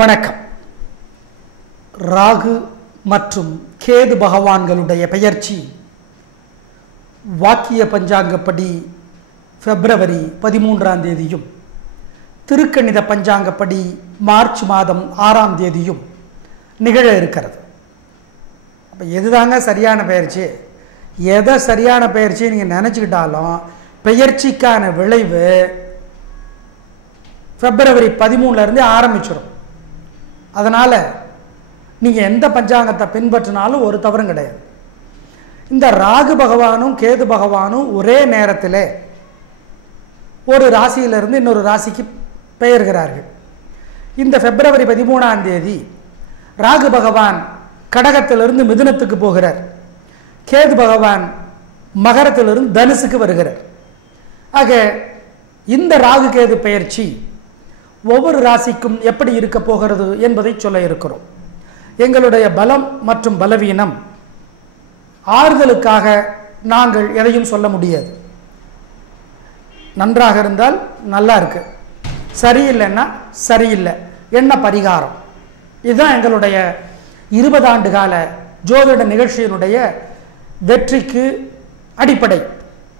வணக்கம். ராகு மற்றும் கேது பகவான்களுடைய பெயர்ச்சி வாக்கிய பஞ்சாங்கப்படி பிப்ரவரி பதிமூன்றாம் தேதியும் திருக்கணித பஞ்சாங்கப்படி மார்ச் மாதம் ஆறாம் தேதியும் நிகழ இருக்கிறது. அப்போ எதுதாங்க சரியான பெயர்ச்சி? எதை சரியான பெயர்ச்சி நீங்கள் நினச்சிக்கிட்டாலும் பெயர்ச்சிக்கான விளைவு பிப்ரவரி பதிமூணுலேருந்து ஆரம்பிச்சிடும் அதனால் நீங்கள் எந்த பஞ்சாங்கத்தை பின்பற்றினாலும் ஒரு தவறும் கிடையாது. இந்த ராகு பகவானும் கேது பகவானும் ஒரே நேரத்தில் ஒரு ராசியிலிருந்து இன்னொரு ராசிக்கு பெயர்கிறார்கள். இந்த பிப்ரவரி பதிமூணாம் தேதி ராகு பகவான் கடகத்திலிருந்து மிதுனத்துக்கு போகிறார். கேது பகவான் மகரத்திலிருந்து தனுசுக்கு வருகிறார். ஆக இந்த ராகு கேது பெயர்ச்சி ஒவ்வொரு ராசிக்கும் எப்படி இருக்க போகிறது என்பதை சொல்ல இருக்கிறோம். எங்களுடைய பலம் மற்றும் பலவீனம் ஆறுதலுக்காக நாங்கள் எதையும் சொல்ல முடியாது. நன்றாக இருந்தால் நல்லா இருக்கு. சரியில்லைன்னா சரியில்லை. என்ன பரிகாரம்? இதுதான் எங்களுடைய இருபது ஆண்டு கால ஜோதிட நிகழ்ச்சியினுடைய வெற்றிக்கு அடிப்படை.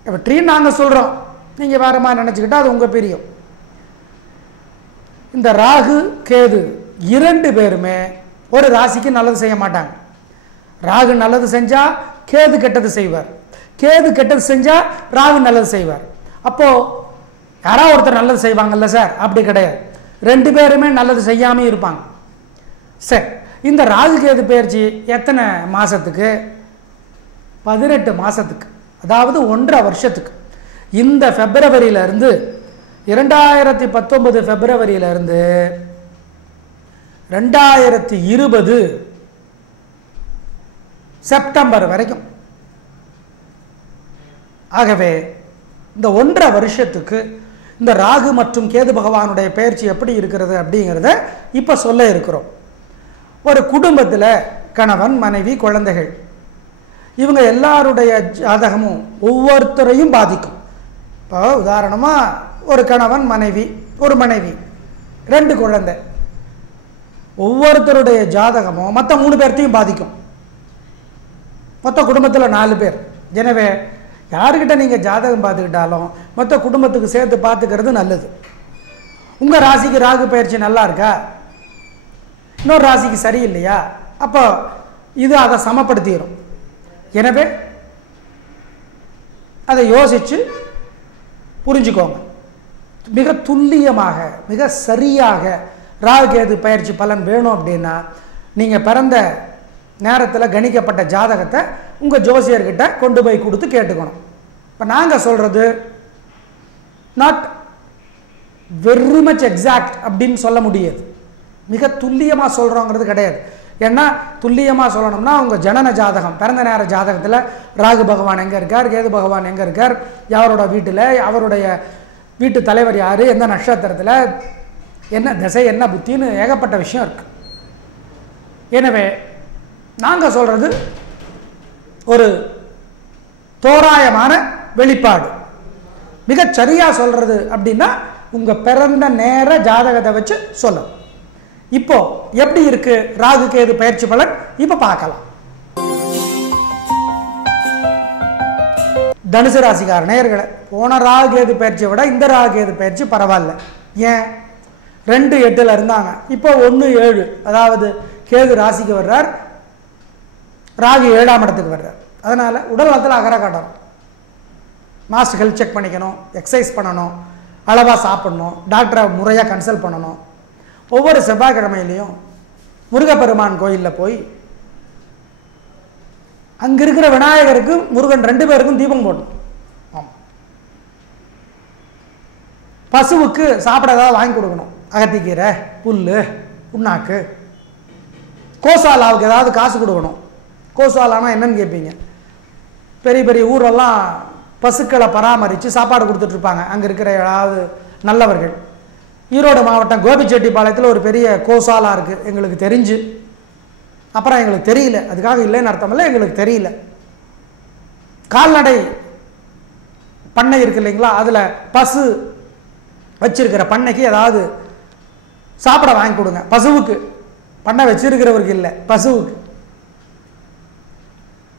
வெற்றின்னு நாங்கள் சொல்கிறோம் நீங்கள் வேற மாதிரி நினச்சிக்கிட்டா அது உங்கள் பிரியம். இந்த ராகு கேது இரண்டு பேருமே ஒரு ராசிக்கு நல்லது செய்ய மாட்டாங்க. ராகு நல்லது செஞ்சால் கேது கெட்டது செய்வார். கேது கெட்டது செஞ்சால் ராகு நல்லது செய்வார். அப்போது யாராவது ஒருத்தர் நல்லது செய்வாங்கல்ல சார் அப்படி கிடையாது. ரெண்டு பேருமே நல்லது செய்யாமல் இருப்பாங்க. சரி இந்த ராகு கேது பயிற்சி எத்தனை மாதத்துக்கு பதினெட்டு மாதத்துக்கு அதாவது ஒன்றரை வருஷத்துக்கு. இந்த பிப்ரவரியிலேருந்து இரண்டாயிரத்தி பத்தொன்பது பிப்ரவரியிலிருந்து ரெண்டாயிரத்தி இருபது செப்டம்பர் வரைக்கும். ஆகவே இந்த ஒன்றரை வருஷத்துக்கு இந்த ராகு மற்றும் கேது பகவானுடைய பயிற்சி எப்படி இருக்கிறது அப்படிங்கிறத இப்போ சொல்ல இருக்கிறோம். ஒரு குடும்பத்தில் கணவன் மனைவி குழந்தைகள் இவங்க எல்லாருடைய ஜாதகமும் ஒவ்வொருத்தரையும் பாதிக்கும். இப்போ உதாரணமாக ஒரு கணவன் மனைவி ஒரு மனைவி ரெண்டு குழந்தை. ஒவ்வொருத்தருடைய ஜாதகமும் மற்ற மூணு பேர்த்தையும் பாதிக்கும். மொத்த குடும்பத்தில் நாலு பேர். எனவே யாருக்கிட்ட நீங்கள் ஜாதகம் பார்த்துக்கிட்டாலும் மொத்த குடும்பத்துக்கு சேர்த்து பார்த்துக்கிறது நல்லது. உங்கள் ராசிக்கு ராகு பயிற்சி நல்லா இருக்கா? இன்னொரு ராசிக்கு சரியில்லையா? அப்போ இது அதை சமப்படுத்திடும் எனவே அதை யோசித்து புரிஞ்சுக்கோங்க. மிக துல்லியமாக மிக சரியாக ராகுகேது பயிற்சி பலன் வேணும் அப்படின்னா நீங்கள் பிறந்த நேரத்தில் கணிக்கப்பட்ட ஜாதகத்தை உங்கள் ஜோசியர்கிட்ட கொண்டு போய் கொடுத்து கேட்டுக்கணும். இப்போ நாங்கள் சொல்கிறது நாட் வெரி மச் எக்ஸாக்ட் அப்படின்னு சொல்ல முடியாது. மிக துல்லியமாக சொல்கிறோங்கிறது கிடையாது. ஏன்னா துல்லியமாக சொல்லணும்னா உங்கள் ஜனன ஜாதகம் பிறந்த நேர ஜாதகத்தில் ராகு பகவான் எங்கே இருக்கார் கேது பகவான் எங்கே இருக்கார் யாரோட வீட்டில் அவருடைய வீட்டு தலைவர் யார் எந்த நட்சத்திரத்தில் என்ன திசை என்ன புத்தின்னு ஏகப்பட்ட விஷயம் இருக்குது எனவே நாங்கள் சொல்கிறது ஒரு தோராயமான வெளிப்பாடு. மிகச் சரியாக சொல்கிறது அப்படின்னா உங்கள் பிறந்த நேர ஜாதகத்தை வச்சு சொல்லணும். இப்போது எப்படி இருக்குது ராகு கேது பயிற்சி பலன் இப்போ பார்க்கலாம். தனுசு ராசிக்கார நேயர்களை போன ராகு கேது பயிற்சியை விட இந்த ராகு கேது பயிற்சி பரவாயில்ல. ஏன்? ரெண்டு எட்டில் இருந்தாங்க. இப்போ ஒன்று ஏழு. அதாவது கேது ராசிக்கு வர்றார். ராகு ஏழாம் இடத்துக்கு வர்றார். அதனால் உடல் நலத்தில் அகர காட்டணும். மாஸ்டர் ஹெல்த் செக் பண்ணிக்கணும் எக்ஸசைஸ் பண்ணணும் அளவாக சாப்பிடணும் டாக்டரை முறையாக கன்சல்ட் பண்ணணும். ஒவ்வொரு செவ்வாய்க்கிழமையிலையும் முருகப்பெருமான் கோயிலில் போய் அங்கே இருக்கிற விநாயகருக்கு முருகன் ரெண்டு பேருக்கும் தீபம் போடணும். ஆமாம் பசுவுக்கு சாப்பிட ஏதாவது வாங்கி கொடுக்கணும். அகத்திக்கீரை புல் புண்ணாக்கு. கோசாலாவுக்கு ஏதாவது காசு கொடுக்கணும். கோசாலானா என்னன்னு கேட்பீங்க. பெரிய பெரிய ஊரெல்லாம் பசுக்களை பராமரித்து சாப்பாடு கொடுத்துட்ருப்பாங்க அங்கே இருக்கிற ஏதாவது நல்லவர்கள். ஈரோடு மாவட்டம் கோபிச்செட்டிப்பாளையத்தில் ஒரு பெரிய கோசாலா இருக்குது எங்களுக்கு தெரிஞ்சு அப்புறம் எங்களுக்கு தெரியல. அதுக்காக இல்லைன்னு அர்த்தம் இல்லை எங்களுக்கு தெரியல. கால்நடை பண்ணை இருக்கு இல்லைங்களா? அதில் பசு வச்சிருக்கிற பண்ணைக்கு ஏதாவது சாப்பிட வாங்கி கொடுங்க. பசுவுக்கு. பண்ணை வச்சிருக்கிறவருக்கு இல்லை பசுவுக்கு.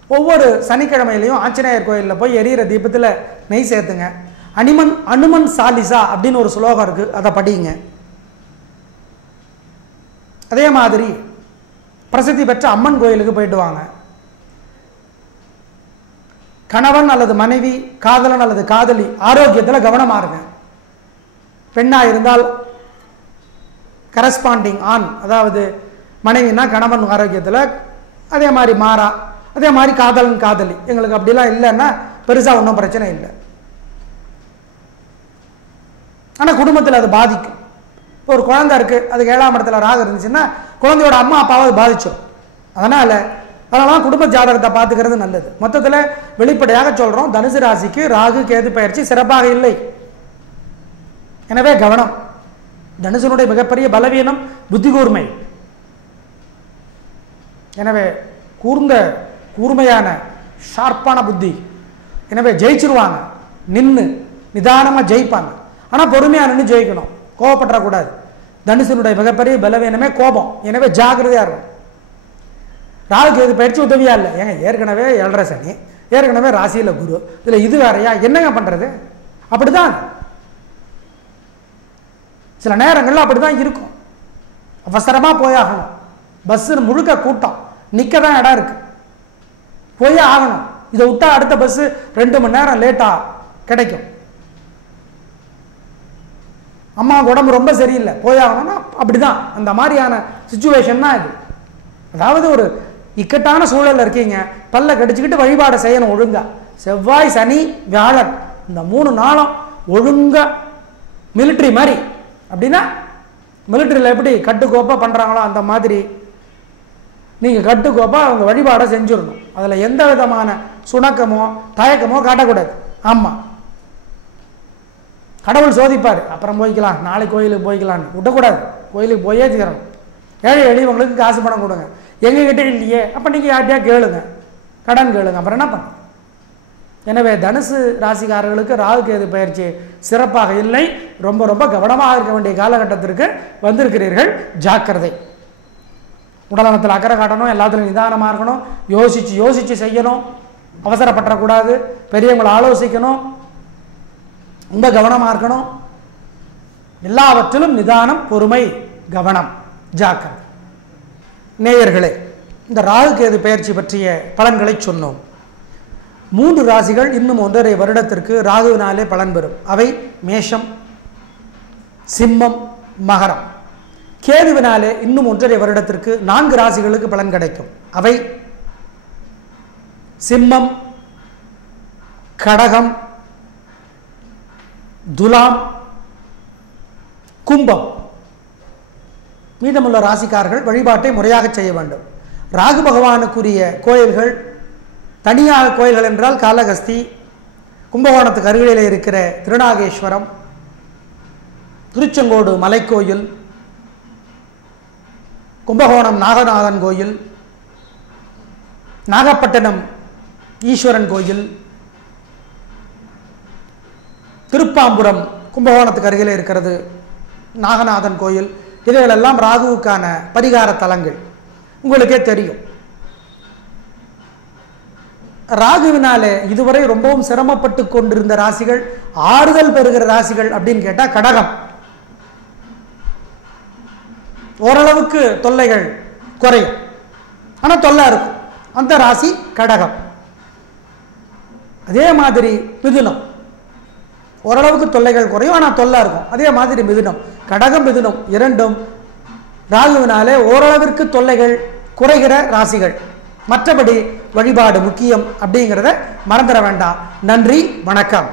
ஒவ்வொரு சனிக்கிழமையிலையும் ஆஞ்சநேயர் கோயிலில் போய் எரியிற தீபத்தில் நெய் சேர்த்துங்க. அனிமன் அனுமன் சாலிசா அப்படின்னு ஒரு ஸ்லோகம் இருக்குது அதை படியுங்க. அதே மாதிரி பிரசித்தி பெற்ற அம்மன் கோயிலுக்கு போயிடுவாங்க கணவன் அல்லது மனைவி காதலன் அல்லது காதலி ஆரோக்கியத்தில் கவனமாக இருங்க. பெண்ணாக இருந்தால் கரஸ்பாண்டிங் ஆண் அதாவது மனைவினா கணவன் ஆரோக்கியத்தில் அதே மாதிரி மாறா அதே மாதிரி காதலன் காதலி. எங்களுக்கு அப்படிலாம் இல்லைன்னா பெருசாக ஒன்றும் பிரச்சனை இல்லை. ஆனால் குடும்பத்தில் அது பாதிக்கும். இப்போ ஒரு குழந்தை இருக்குது அதுக்கு ஏழாம் இடத்துல ராகு இருந்துச்சுன்னா குழந்தையோட அம்மா அப்பாவை பாதித்தோம் பாதிச்சோம் அதனால் அதனால குடும்ப ஜாதகத்தை பார்த்துக்கிறது நல்லது. மொத்தத்தில் வெளிப்படையாக சொல்கிறோம் தனுசு ராசிக்கு ராகு கேது பயிற்சி சிறப்பாக இல்லை. எனவே கவனம். தனுசனுடைய மிகப்பெரிய பலவீனம் புத்தி கூர்மை. எனவே கூர்ந்த கூர்மையான ஷார்ப்பான புத்தி. எனவே ஜெயிச்சிருவாங்க. நின்று நிதானமாக ஜெயிப்பாங்க. ஆனால் பொறுமையாக நின்று ஜெயிக்கணும். கோவப்பட்டுறக்கூடாது. தனுசனுடைய மிகப்பெரிய பலவீனமே கோபம். எனவே ஜாக்கிரதையாக இருக்கும் ராகுக்கு இது பயிற்சி உதவியா இல்லை. ஏங்க ஏற்கனவே ஏழரை சனி ஏற்கனவே ராசியில் குரு. இதில் இது வேறையா? என்னங்க பண்ணுறது அப்படிதான். சில நேரங்களில் அப்படி தான் இருக்கும் அவசரமாக போயாகணும் பஸ்ஸு முழுக்க கூட்டம். நிற்க தான் இடம் இருக்கு. போயே ஆகணும். இதை விட்டா அடுத்த பஸ்ஸு ரெண்டு மணி நேரம் லேட்டாக கிடைக்கும். அம்மாவுக்கு உடம்பு ரொம்ப சரியில்லை போயாகணும்னா அப்படிதான். அந்த மாதிரியான சுச்சுவேஷன் தான் இது. அதாவது ஒரு இக்கட்டான சூழலில் இருக்கீங்க பல்ல கடிச்சுக்கிட்டு வழிபாடை செய்யணும் ஒழுங்கா. செவ்வாய் சனி வியாழன் இந்த மூணு நாளும் ஒழுங்கா மிலிட்ரி மாதிரி. அப்படின்னா மிலிட்ரியில் எப்படி கட்டுக்கோப்பாக பண்ணுறாங்களோ அந்த மாதிரி. நீங்கள் கட்டுக்கோப்பாக அவங்க வழிபாடை செஞ்சிடணும். அதில் எந்த விதமான சுணக்கமோ தயக்கமோ காட்டக்கூடாது. ஆமாம் கடவுள் சோதிப்பார். அப்புறம் போய்க்கலாம். நாளைக்கு கோயிலுக்கு போய்க்கலான்னு விடக்கூடாது. கோயிலுக்கு போயே தீரணும். ஏழை எளியவங்களுக்கு காசு பணம் கொடுங்க. எங்ககிட்ட இல்லையே. அப்போ நீங்கள் யார்கிட்டயா கேளுங்க. கடன் கேளுங்க. அப்புறம் என்ன பண்ண? எனவே தனுசு ராசிக்காரர்களுக்கு ராகு கேது பயிற்சி சிறப்பாக இல்லை. ரொம்ப ரொம்ப கவனமாக இருக்க வேண்டிய காலகட்டத்திற்கு வந்திருக்கிறீர்கள். ஜாக்கிரதை. உடலனத்தில் அக்கறை காட்டணும். எல்லாத்துலையும் நிதானமாக இருக்கணும். யோசித்து யோசித்து செய்யணும். அவசரப்பட்டக்கூடாது பெரியவங்களை ஆலோசிக்கணும். ரொம்ப கவனமாக இருக்கணும். எல்லாவற்றிலும் நிதானம் பொறுமை கவனம் ஜாக்கிரதை. நேயர்களே இந்த ராகு கேது பயிற்சி பற்றிய பலன்களை சொன்னோம். மூன்று ராசிகள் இன்னும் ஒன்றரை வருடத்திற்கு ராகுவினாலே பலன் பெறும். அவை மேஷம் சிம்மம் மகரம். கேதுவினாலே இன்னும் ஒன்றரை வருடத்திற்கு நான்கு ராசிகளுக்கு பலன் கிடைக்கும். அவை சிம்மம் கடகம் துலாம் கும்பம். மீதமுள்ள ராசிக்காரர்கள் வழிபாட்டை முறையாக செய்ய வேண்டும். ராகு பகவானுக்குரிய கோயில்கள் தனியாக கோயில்கள் என்றால் காளகஸ்தி கும்பகோணத்துக்கு அருகிலே இருக்கிற திருநாகேஸ்வரம் திருச்செங்கோடு மலைக்கோயில் கும்பகோணம் நாகநாதன் கோயில் நாகப்பட்டினம் ஈஸ்வரன் கோயில் திருப்பாம்புரம் கும்பகோணத்துக்கு அருகிலே இருக்கிறது. நாகநாதன் கோயில். இவைகளெல்லாம் ராகுவுக்கான பரிகார தலங்கள். உங்களுக்கே தெரியும். ராகுவினாலே இதுவரை ரொம்பவும் சிரமப்பட்டு கொண்டிருந்த ராசிகள் ஆறுதல் பெறுகிற ராசிகள் அப்படின்னு கேட்டால் கடகம். ஓரளவுக்கு தொல்லைகள் குறையும். ஆனால் தொல்லை இருக்கும். அந்த ராசி கடகம். அதே மாதிரி மிதுனம். ஓரளவுக்கு தொல்லைகள் குறையும் ஆனால் தொல்லை இருக்கும். அதே மாதிரி மிதுனம். கடகம் மிதுனம் இரண்டும் ராகுவினாலே ஓரளவிற்கு தொல்லைகள் குறைகிற ராசிகள். மற்றபடி வழிபாடு முக்கியம் அப்படிங்கிறத மறந்துட வேண்டாம். நன்றி வணக்கம்.